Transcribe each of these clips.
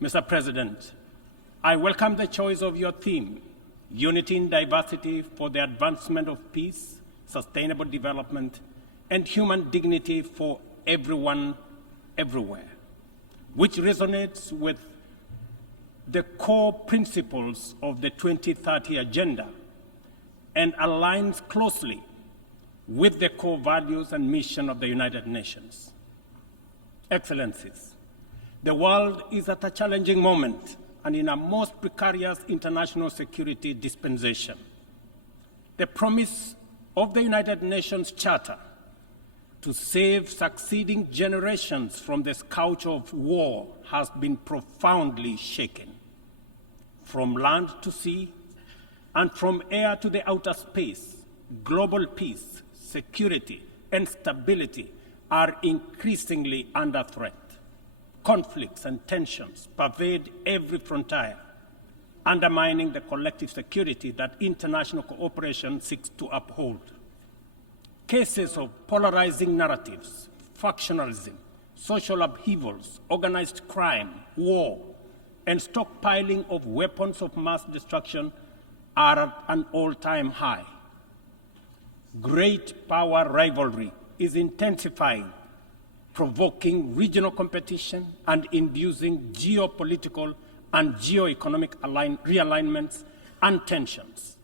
Mr. President, I welcome the choice of your theme, Unity in Diversity for the Advancement of Peace, Sustainable Development, and Human Dignity for Everyone, Everywhere, which resonates with the core principles of the 2030 Agenda and aligns closely with the core values and mission of the United Nations. Excellencies, the world is at a challenging moment and in a most precarious international security dispensation. The promise of the United Nations Charter to save succeeding generations from the scourge of war has been profoundly shaken. From land to sea and from air to the outer space, global peace, security, and stability are increasingly under threat. Conflicts and tensions pervade every frontier, undermining the collective security that international cooperation seeks to uphold. Cases of polarizing narratives, factionalism, social upheavals, organized crime, war, and stockpiling of weapons of mass destruction are at an all-time high. Great power rivalry is intensifying, provoking regional competition and inducing geopolitical and geoeconomic realignments and tensions.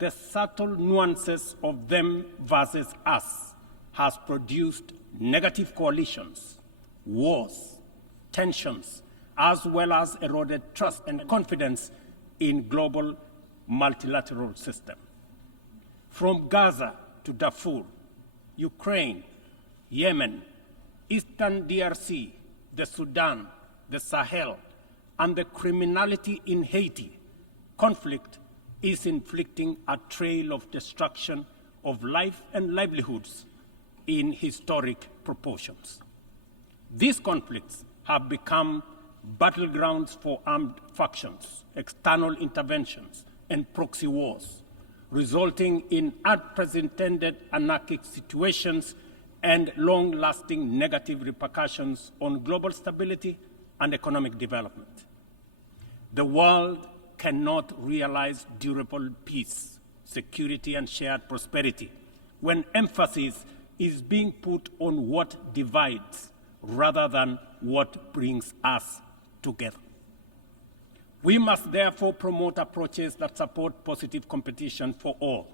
The subtle nuances of them versus us has produced negative coalitions, wars, tensions, as well as eroded trust and confidence in global multilateral system. From Gaza to Darfur, Ukraine, Yemen, Eastern DRC, the Sudan, the Sahel, and the criminality in Haiti, conflict is inflicting a trail of destruction of life and livelihoods in historic proportions. These conflicts have become battlegrounds for armed factions, external interventions, and proxy wars, resulting in unprecedented anarchic situations and long-lasting negative repercussions on global stability and economic development. The world cannot realize durable peace, security, and shared prosperity when emphasis is being put on what divides rather than what brings us together. We must therefore promote approaches that support positive competition for all.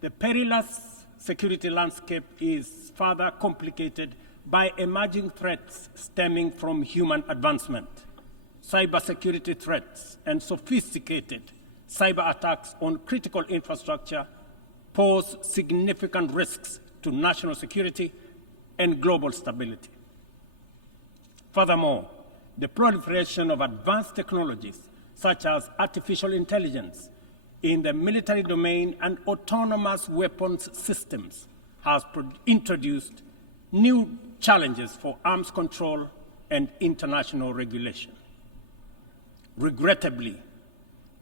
The perilous security landscape is further complicated by emerging threats stemming from human advancement. Cybersecurity threats and sophisticated cyber attacks on critical infrastructure pose significant risks to national security and global stability. Furthermore, the proliferation of advanced technologies such as artificial intelligence in the military domain and autonomous weapons systems has introduced new challenges for arms control and international regulation. Regrettably,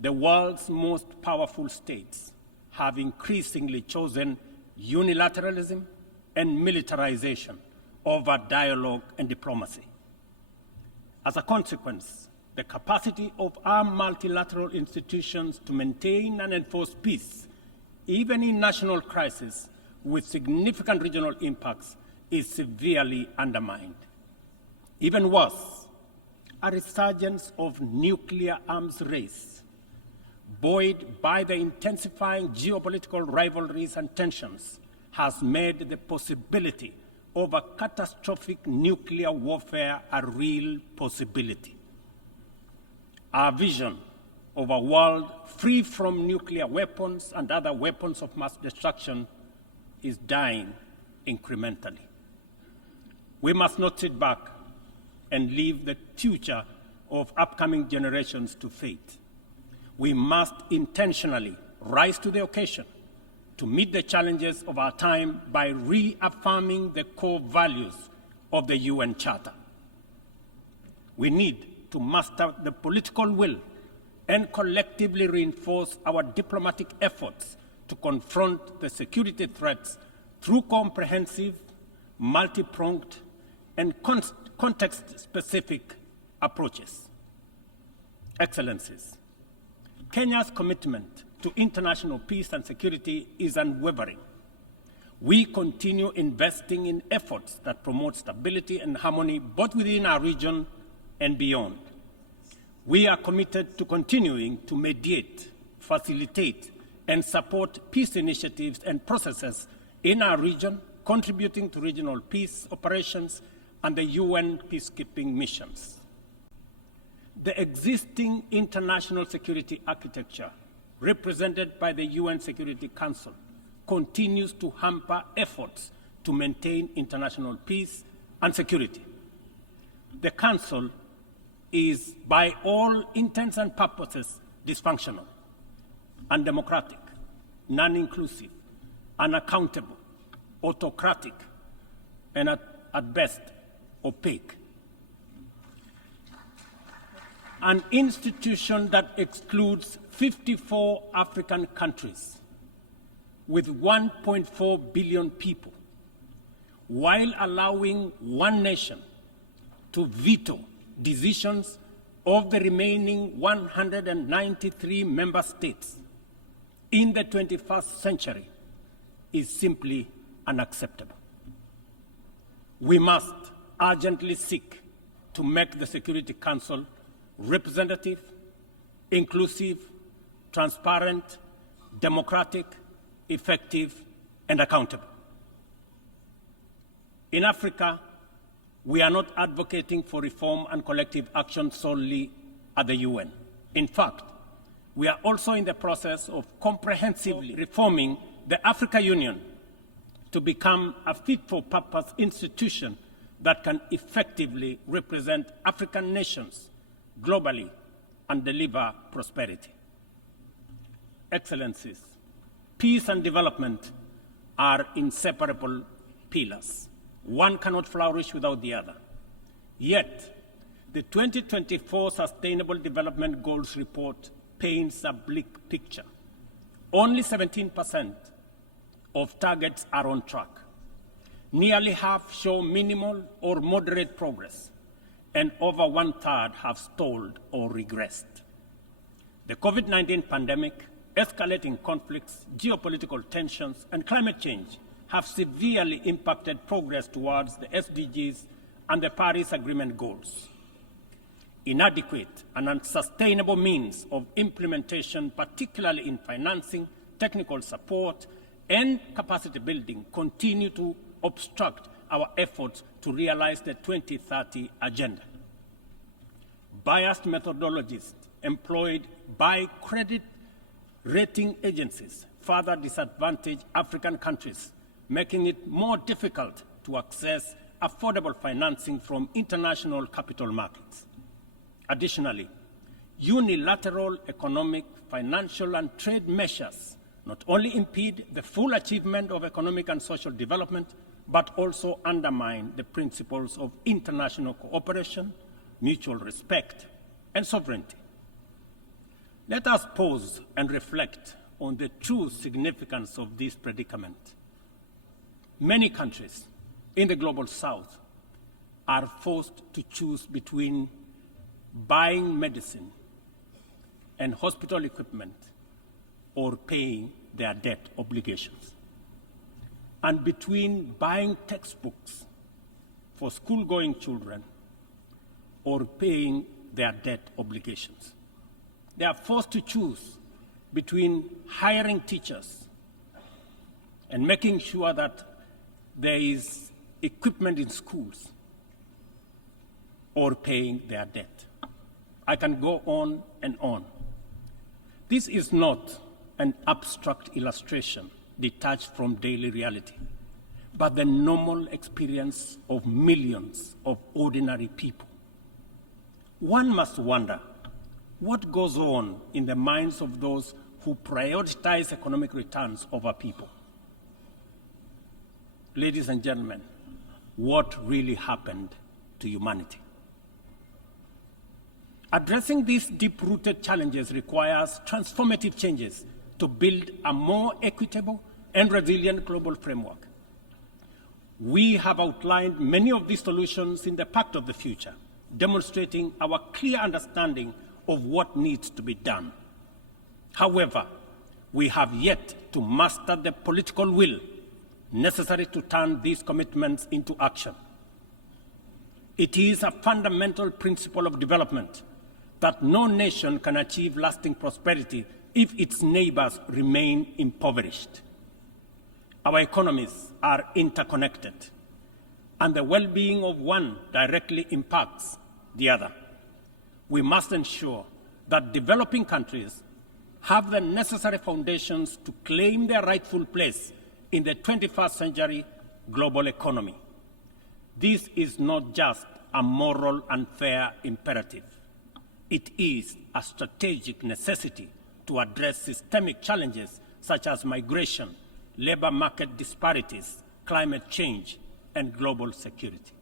the world's most powerful states have increasingly chosen unilateralism and militarization over dialogue and diplomacy. As a consequence, the capacity of our multilateral institutions to maintain and enforce peace, even in national crises with significant regional impacts, is severely undermined. Even worse, a resurgence of nuclear arms race, buoyed by the intensifying geopolitical rivalries and tensions, has made the possibility of a catastrophic nuclear warfare a real possibility. Our vision of a world free from nuclear weapons and other weapons of mass destruction is dying incrementally. We must not sit back and leave the future of upcoming generations to fate. We must intentionally rise to the occasion to meet the challenges of our time by reaffirming the core values of the UN Charter. We need to muster the political will and collectively reinforce our diplomatic efforts to confront the security threats through comprehensive, multi-pronged, and context-specific approaches. Excellencies, Kenya's commitment to international peace and security is unwavering. We continue investing in efforts that promote stability and harmony both within our region and beyond. We are committed to continuing to mediate, facilitate, and support peace initiatives and processes in our region, contributing to regional peace operations and the UN peacekeeping missions. The existing international security architecture, represented by the UN Security Council, continues to hamper efforts to maintain international peace and security. The Council is, by all intents and purposes, dysfunctional, undemocratic, non-inclusive, unaccountable, autocratic, and at best, opaque. An institution that excludes 54 African countries with 1.4 billion people, while allowing one nation to veto decisions of the remaining 193 member states in the 21st century, is simply unacceptable. We must urgently seek to make the Security Council representative, inclusive, transparent, democratic, effective, and accountable. In Africa, we are not advocating for reform and collective action solely at the UN. In fact, we are also in the process of comprehensively reforming the Africa Union to become a fit-for-purpose institution that can effectively represent African nations globally and deliver prosperity. Excellencies, peace and development are inseparable pillars. One cannot flourish without the other. Yet, the 2024 Sustainable Development Goals report paints a bleak picture. Only 17% of targets are on track. Nearly half show minimal or moderate progress, and over 1/3 have stalled or regressed. The COVID-19 pandemic, escalating conflicts, geopolitical tensions, and climate change have severely impacted progress towards the SDGs and the Paris Agreement goals. Inadequate and unsustainable means of implementation, particularly in financing, technical support, and capacity building, continue to obstruct our efforts to realize the 2030 agenda. Biased methodologies employed by credit rating agencies further disadvantage African countries, making it more difficult to access affordable financing from international capital markets. Additionally, unilateral economic, financial, and trade measures not only impede the full achievement of economic and social development, but also undermine the principles of international cooperation, mutual respect, and sovereignty. Let us pause and reflect on the true significance of this predicament. Many countries in the global south are forced to choose between buying medicine and hospital equipment or paying their debt obligations, and between buying textbooks for school-going children or paying their debt obligations. They are forced to choose between hiring teachers and making sure that there is equipment in schools or paying their debt. I can go on and on. This is not an abstract illustration detached from daily reality, but the normal experience of millions of ordinary people. One must wonder what goes on in the minds of those who prioritize economic returns over people. Ladies and gentlemen, what really happened to humanity? Addressing these deep-rooted challenges requires transformative changes to build a more equitable and resilient global framework. We have outlined many of these solutions in the Pact of the Future, demonstrating our clear understanding of what needs to be done. However, we have yet to master the political will necessary to turn these commitments into action. It is a fundamental principle of development that no nation can achieve lasting prosperity if its neighbors remain impoverished. Our economies are interconnected, and the well-being of one directly impacts the other. We must ensure that developing countries have the necessary foundations to claim their rightful place in the 21st century global economy. This is not just a moral and fair imperative. It is a strategic necessity to address systemic challenges such as migration, labor market disparities, climate change, and global security.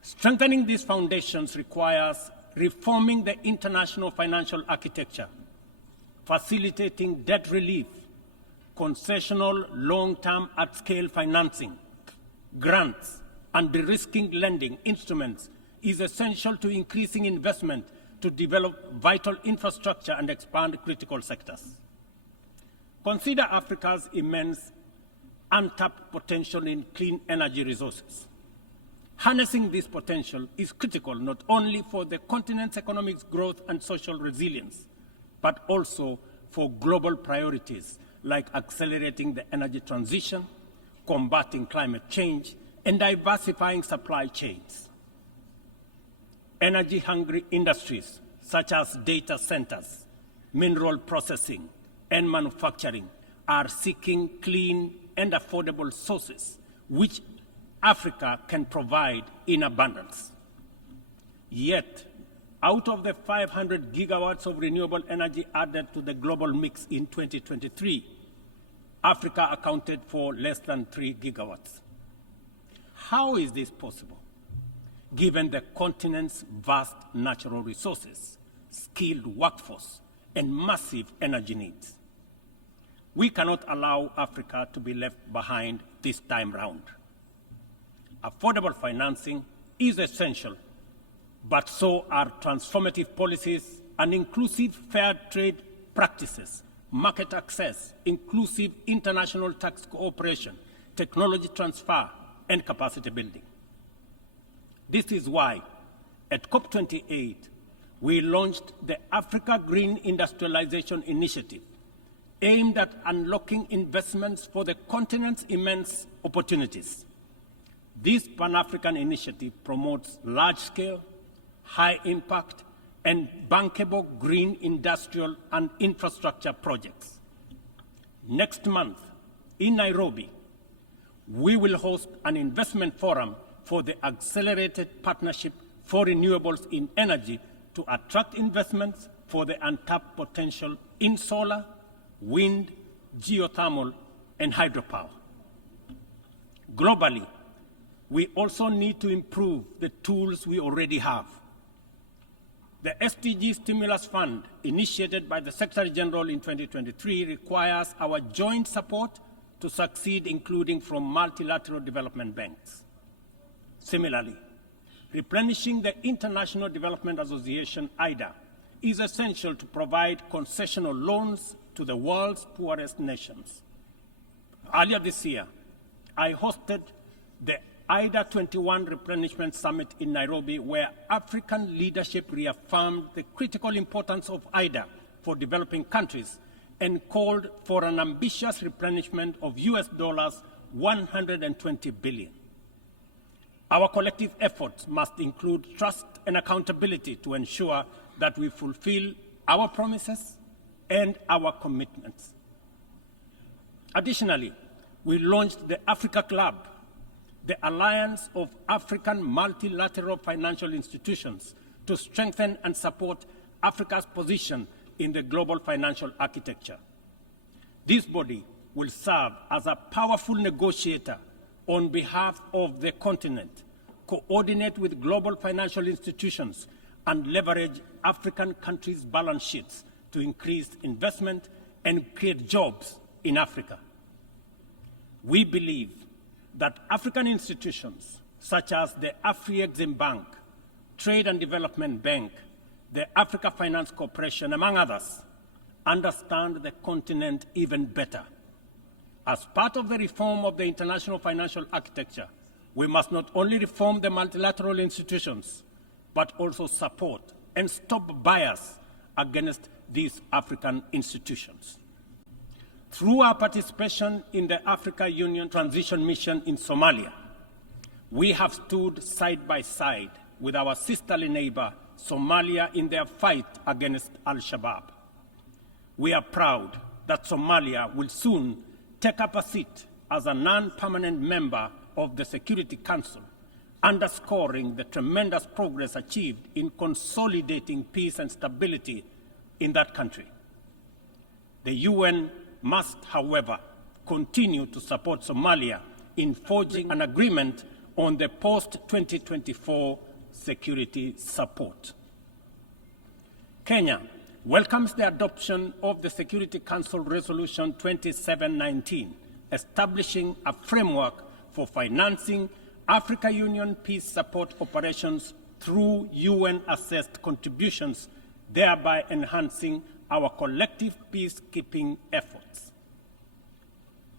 Strengthening these foundations requires reforming the international financial architecture, facilitating debt relief, concessional long-term at-scale financing, grants, and de-risking lending instruments is essential to increasing investment to develop vital infrastructure and expand critical sectors. Consider Africa's immense untapped potential in clean energy resources. Harnessing this potential is critical not only for the continent's economic growth and social resilience, but also for global priorities like accelerating the energy transition, combating climate change, and diversifying supply chains. Energy-hungry industries such as data centers, mineral processing, and manufacturing are seeking clean and affordable sources which Africa can provide in abundance. Yet, out of the 500 gigawatts of renewable energy added to the global mix in 2023, Africa accounted for less than 3 gigawatts. How is this possible, given the continent's vast natural resources, skilled workforce, and massive energy needs? We cannot allow Africa to be left behind this time round. Affordable financing is essential, but so are transformative policies and inclusive fair trade practices, market access, inclusive international tax cooperation, technology transfer, and capacity building. This is why, at COP28, we launched the Africa Green Industrialization Initiative, aimed at unlocking investments for the continent's immense opportunities. This Pan-African initiative promotes large-scale, high-impact, and bankable green industrial and infrastructure projects. Next month, in Nairobi, we will host an investment forum for the Accelerated Partnership for Renewables in Energy to attract investments for the untapped potential in solar, wind, geothermal, and hydropower. Globally, we also need to improve the tools we already have. The SDG Stimulus Fund, initiated by the Secretary General in 2023, requires our joint support to succeed, including from multilateral development banks. Similarly, replenishing the International Development Association, IDA, is essential to provide concessional loans to the world's poorest nations. Earlier this year, I hosted the IDA 21 Replenishment Summit in Nairobi, where African leadership reaffirmed the critical importance of IDA for developing countries and called for an ambitious replenishment of US dollars 120 billion. Our collective efforts must include trust and accountability to ensure that we fulfill our promises and our commitments. Additionally, we launched the Africa Club, the Alliance of African Multilateral Financial Institutions, to strengthen and support Africa's position in the global financial architecture. This body will serve as a powerful negotiator on behalf of the continent, coordinate with global financial institutions, and leverage African countries' balance sheets to increase investment and create jobs in Africa. We believe that African institutions, such as the Afri-Exim Bank, Trade and Development Bank, the Africa Finance Corporation, among others, understand the continent even better. As part of the reform of the international financial architecture, we must not only reform the multilateral institutions, but also support and stop bias against these African institutions. Through our participation in the Africa Union Transition Mission in Somalia, we have stood side by side with our sisterly neighbor, Somalia, in their fight against Al-Shabaab. We are proud that Somalia will soon take up a seat as a non-permanent member of the Security Council, underscoring the tremendous progress achieved in consolidating peace and stability in that country. The UN must, however, continue to support Somalia in forging an agreement on the post-2024 security support. Kenya welcomes the adoption of the Security Council Resolution 2719, establishing a framework for financing Africa Union peace support operations through UN-assessed contributions, thereby enhancing our collective peacekeeping efforts.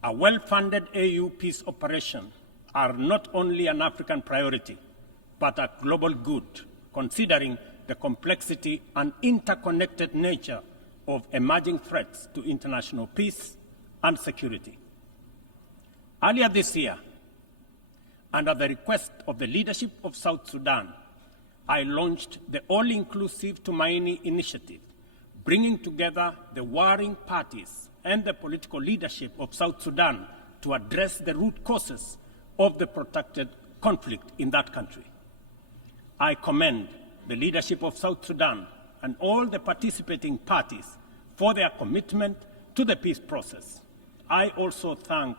A well-funded AU peace operation are not only an African priority, but a global good, considering the complexity and interconnected nature of emerging threats to international peace and security. Earlier this year, under the request of the leadership of South Sudan, I launched the All-Inclusive Tumaini Initiative, bringing together the warring parties and the political leadership of South Sudan to address the root causes of the protracted conflict in that country. I commend the leadership of South Sudan and all the participating parties for their commitment to the peace process. I also thank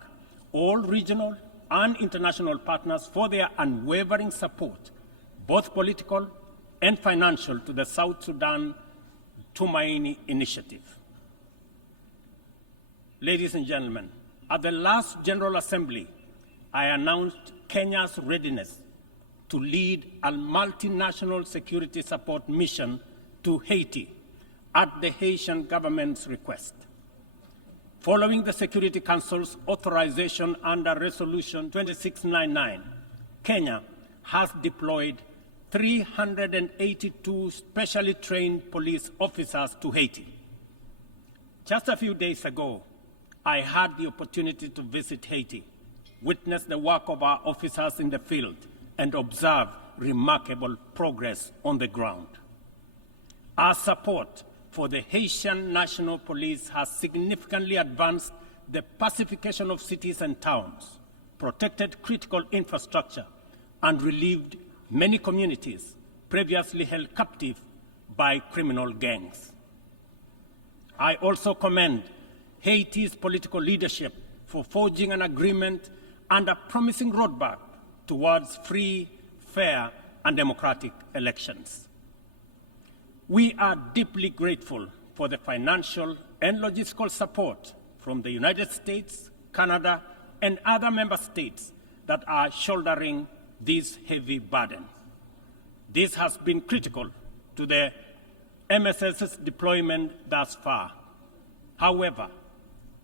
all regional and international partners for their unwavering support, both political and financial, to the South Sudan Tumaini Initiative. Ladies and gentlemen, at the last General Assembly, I announced Kenya's readiness to lead a multinational security support mission to Haiti at the Haitian government's request. Following the Security Council's authorization under Resolution 2699, Kenya has deployed 382 specially trained police officers to Haiti. Just a few days ago, I had the opportunity to visit Haiti, witness the work of our officers in the field, and observe remarkable progress on the ground. Our support for the Haitian National Police has significantly advanced the pacification of cities and towns, protected critical infrastructure, and relieved many communities previously held captive by criminal gangs. I also commend Haiti's political leadership for forging an agreement and a promising roadmap towards free, fair, and democratic elections. We are deeply grateful for the financial and logistical support from the United States, Canada, and other member states that are shouldering this heavy burden. This has been critical to the MSS's deployment thus far. However,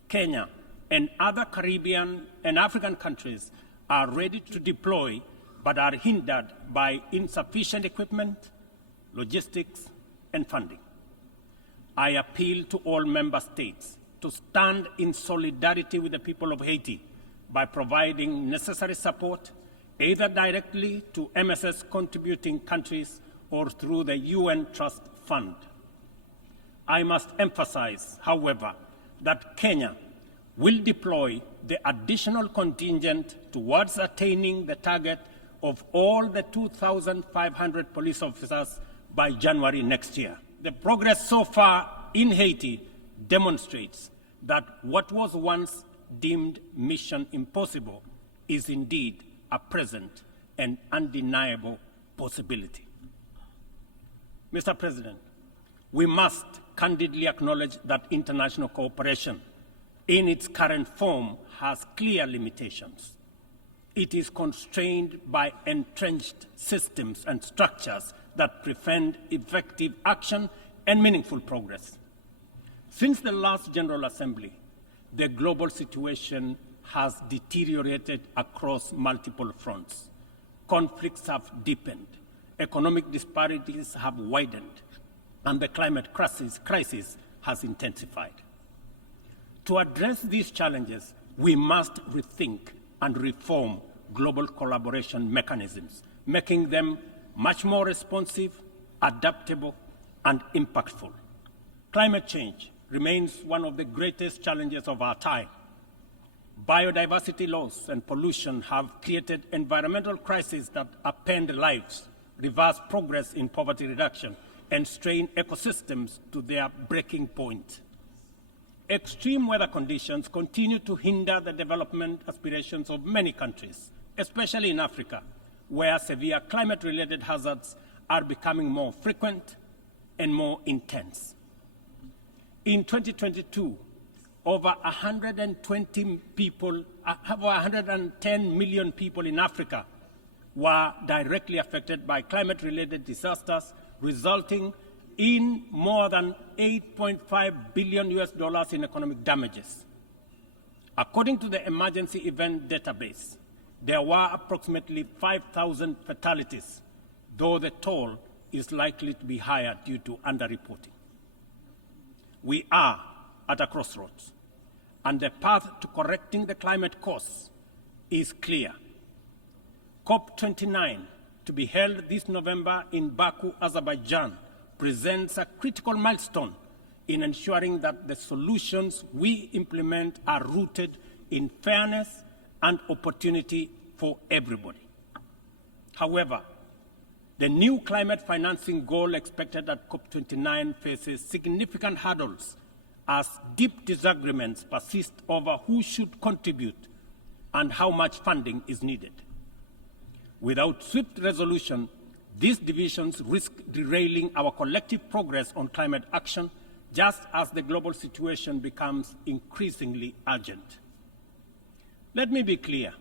Kenya and other Caribbean and African countries are ready to deploy, but are hindered by insufficient equipment, logistics, and funding. I appeal to all member states to stand in solidarity with the people of Haiti by providing necessary support, either directly to MSS contributing countries or through the UN Trust Fund. I must emphasize, however, that Kenya will deploy the additional contingent towards attaining the target of all the 2,500 police officers by January next year. The progress so far in Haiti demonstrates that what was once deemed mission impossible is indeed a present and undeniable possibility. Mr. President, we must candidly acknowledge that international cooperation in its current form has clear limitations. It is constrained by entrenched systems and structures that prevent effective action and meaningful progress. Since the last General Assembly, the global situation has deteriorated across multiple fronts. Conflicts have deepened, economic disparities have widened, and the climate crisis has intensified. To address these challenges, we must rethink and reform global collaboration mechanisms, making them much more responsive, adaptable, and impactful. Climate change remains one of the greatest challenges of our time. Biodiversity loss and pollution have created environmental crises that upend lives, reverse progress in poverty reduction, and strain ecosystems to their breaking point. Extreme weather conditions continue to hinder the development aspirations of many countries, especially in Africa, where severe climate-related hazards are becoming more frequent and more intense. In 2022, over 110 million people in Africa were directly affected by climate-related disasters, resulting in more than $8.5 billion in economic damages. According to the Emergency Event Database, there were approximately 5,000 fatalities, though the toll is likely to be higher due to underreporting. We are at a crossroads, and the path to correcting the climate course is clear. COP29, to be held this November in Baku, Azerbaijan, presents a critical milestone in ensuring that the solutions we implement are rooted in fairness and opportunity for everybody. However, the new climate financing goal expected at COP29 faces significant hurdles as deep disagreements persist over who should contribute and how much funding is needed. Without swift resolution, these divisions risk derailing our collective progress on climate action, just as the global situation becomes increasingly urgent. Let me be clear.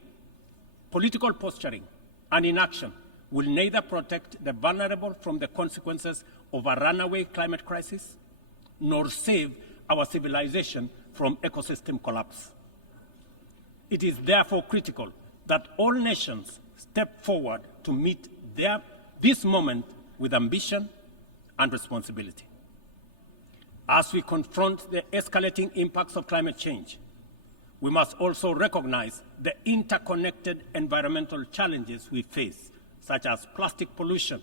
Political posturing and inaction will neither protect the vulnerable from the consequences of a runaway climate crisis, nor save our civilization from ecosystem collapse. It is therefore critical that all nations step forward to meet this moment with ambition and responsibility. As we confront the escalating impacts of climate change, we must also recognize the interconnected environmental challenges we face, such as plastic pollution,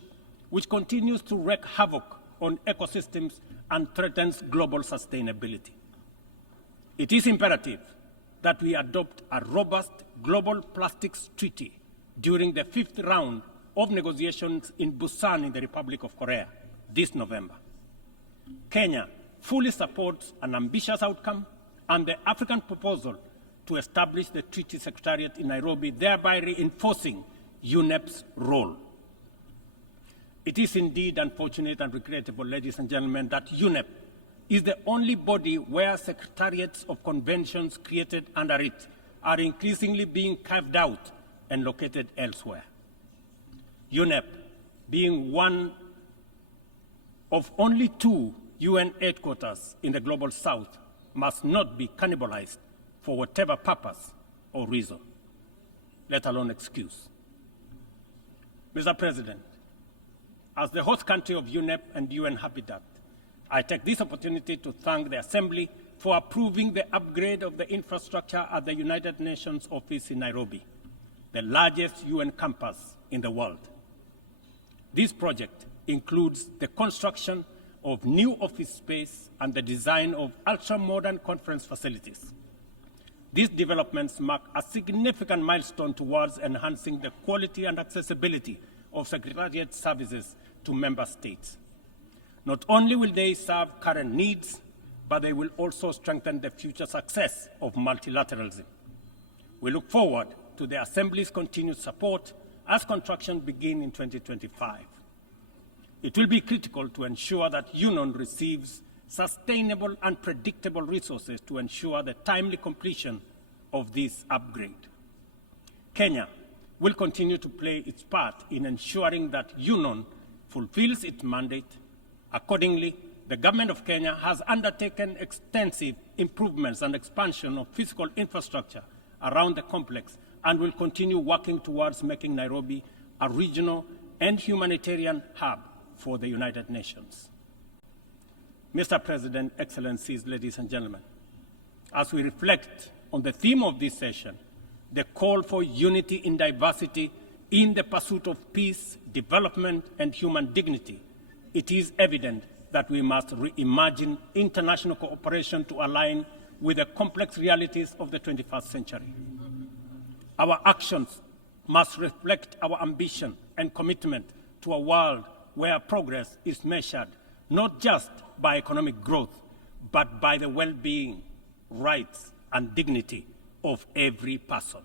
which continues to wreak havoc on ecosystems and threatens global sustainability. It is imperative that we adopt a robust global plastics treaty during the 5th round of negotiations in Busan in the Republic of Korea this November. Kenya fully supports an ambitious outcome and the African proposal to establish the Treaty Secretariat in Nairobi, thereby reinforcing UNEP's role. It is indeed unfortunate and regrettable, ladies and gentlemen, that UNEP is the only body where secretariats of conventions created under it are increasingly being carved out and located elsewhere. UNEP, being one of only 2 UN headquarters in the Global South, must not be cannibalized for whatever purpose or reason, let alone excuse. Mr. President, as the host country of UNEP and UN Habitat, I take this opportunity to thank the Assembly for approving the upgrade of the infrastructure at the United Nations office in Nairobi, the largest UN campus in the world. This project includes the construction of new office space and the design of ultra-modern conference facilities. These developments mark a significant milestone towards enhancing the quality and accessibility of Secretariat services to member states. Not only will they serve current needs, but they will also strengthen the future success of multilateralism. We look forward to the Assembly's continued support as construction begins in 2025. It will be critical to ensure that UNON receives sustainable and predictable resources to ensure the timely completion of this upgrade. Kenya will continue to play its part in ensuring that UNON fulfills its mandate. Accordingly, the Government of Kenya has undertaken extensive improvements and expansion of physical infrastructure around the complex and will continue working towards making Nairobi a regional and humanitarian hub for the United Nations. Mr. President, Excellencies, ladies and gentlemen, as we reflect on the theme of this session, the call for unity in diversity in the pursuit of peace, development, and human dignity, it is evident that we must reimagine international cooperation to align with the complex realities of the 21st century. Our actions must reflect our ambition and commitment to a world where progress is measured not just by economic growth, but by the well-being, rights, and dignity of every person.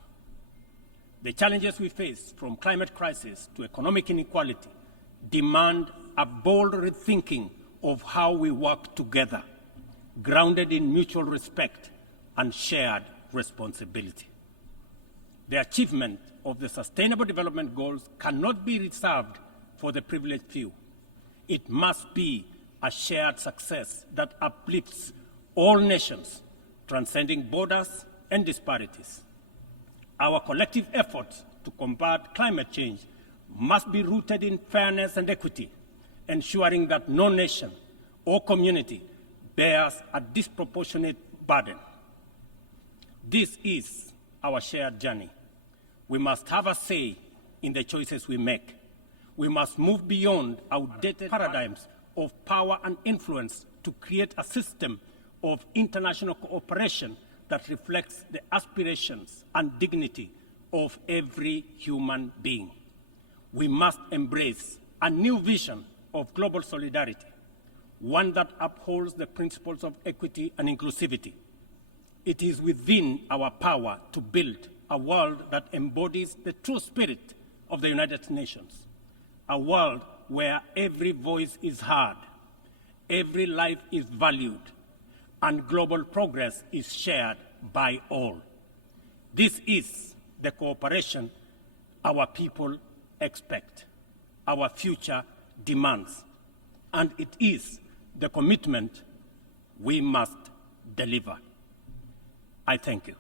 The challenges we face, from climate crisis to economic inequality, demand a bold rethinking of how we work together, grounded in mutual respect and shared responsibility. The achievement of the Sustainable Development Goals cannot be reserved for the privileged few. It must be a shared success that uplifts all nations, transcending borders and disparities. Our collective efforts to combat climate change must be rooted in fairness and equity, ensuring that no nation or community bears a disproportionate burden. This is our shared journey. We must have a say in the choices we make. We must move beyond outdated paradigms of power and influence to create a system of international cooperation that reflects the aspirations and dignity of every human being. We must embrace a new vision of global solidarity, one that upholds the principles of equity and inclusivity. It is within our power to build a world that embodies the true spirit of the United Nations, a world where every voice is heard, every life is valued, and global progress is shared by all. This is the cooperation our people expect, our future demands, and it is the commitment we must deliver. I thank you.